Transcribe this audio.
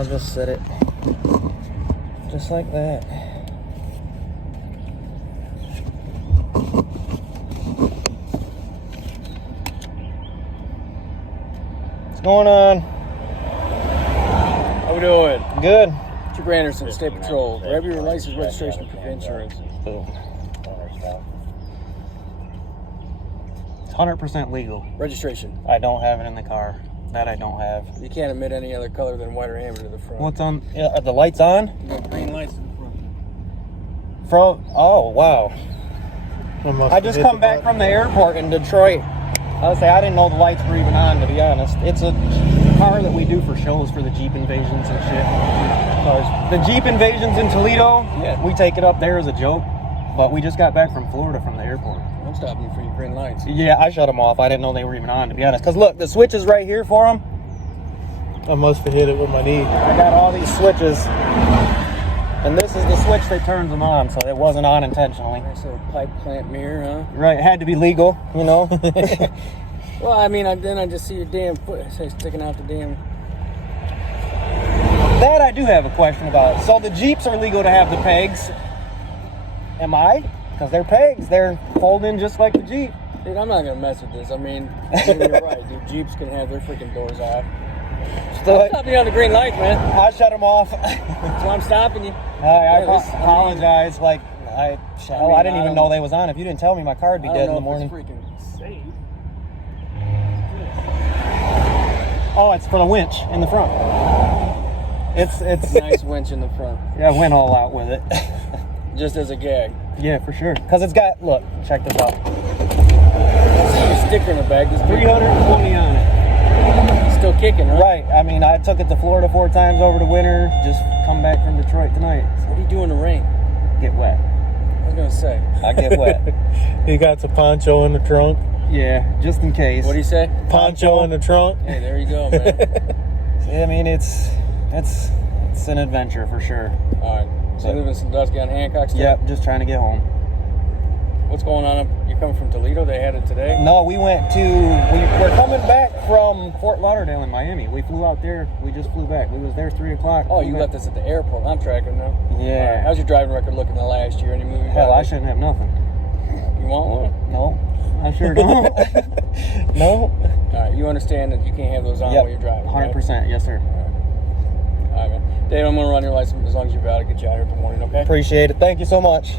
I'll just set it just like that. What's going on? How we doing? Good. Cheep Anderson, State Patrol. Grab your license, registration, proof of insurance. Boom. It's 100% legal. Registration. I don't have it in the car. That I don't have. You can't emit any other color than white or amber to the front. What's on? Are the lights on? You got green lights in the front. Oh, wow. I just come back from the airport in Detroit. I would say I didn't know the lights were even on, to be honest. It's a car that we do for shows for the Jeep Invasions and shit. Cars. The Jeep Invasions in Toledo, Yeah. we take it up there as a joke. But we just got back from Florida from the airport. I'm stopping you for your green lights. Yeah, I shut them off. I didn't know they were even on, to be honest. Because look, the switch is right here for them. I must have hit it with my knee. I got all these switches. And this is the switch that turns them on, so it wasn't on intentionally. Nice little pipe clamp mirror, huh? Right, it had to be legal, you know. Well, I mean, then I just see your damn foot sticking out the damn... That I do have a question about. So the Jeeps are legal to have the pegs. Am I? Because they're pegs. They're folding just like the Jeep. Dude, I'm not going to mess with this. I mean, you're right, dude. Jeeps can have their freaking doors off. So I'm stopping you on the green light, man. I shut them off. That's why I'm stopping you. I Yeah, apologize. I didn't even know they was on. If you didn't tell me, my car would be dead in the morning. It's freaking safe. Oh, it's for the winch in the front. It's Nice winch in the front. Yeah, I went all out with it. Just as a gag. Yeah, for sure. Because it's got, look, check this out. I see your sticker in the back. This 320 on it. still kicking, right? Right. I mean, I took it to Florida 4 times over the winter. Just come back from Detroit tonight. What do you do in the rain? Get wet. I was going to say. I get wet. He got the poncho in the trunk. Yeah, just in case. What do you say? Poncho in the trunk. Hey, there you go, man. I mean, it's an adventure for sure. All right. So you live in Sandusky on Hancock still? Yep, just trying to get home. What's going on? You're coming from Toledo? They had it today? No, we're coming back from Fort Lauderdale in Miami. We flew out there. We just flew back. We was there 3 o'clock. Oh, you left us at the airport. I'm tracking now. Yeah. All right. How's your driving record looking the last year? Any movie? Hell, I shouldn't have nothing. You want one? No, I sure don't. No. All right. You understand that you can't have those on Yep. while you're driving, 100%. right? Yes, sir. All right, man. Dave, I'm going to run your license as long as you're valid. Get you out here in the morning, okay? Appreciate it. Thank you so much.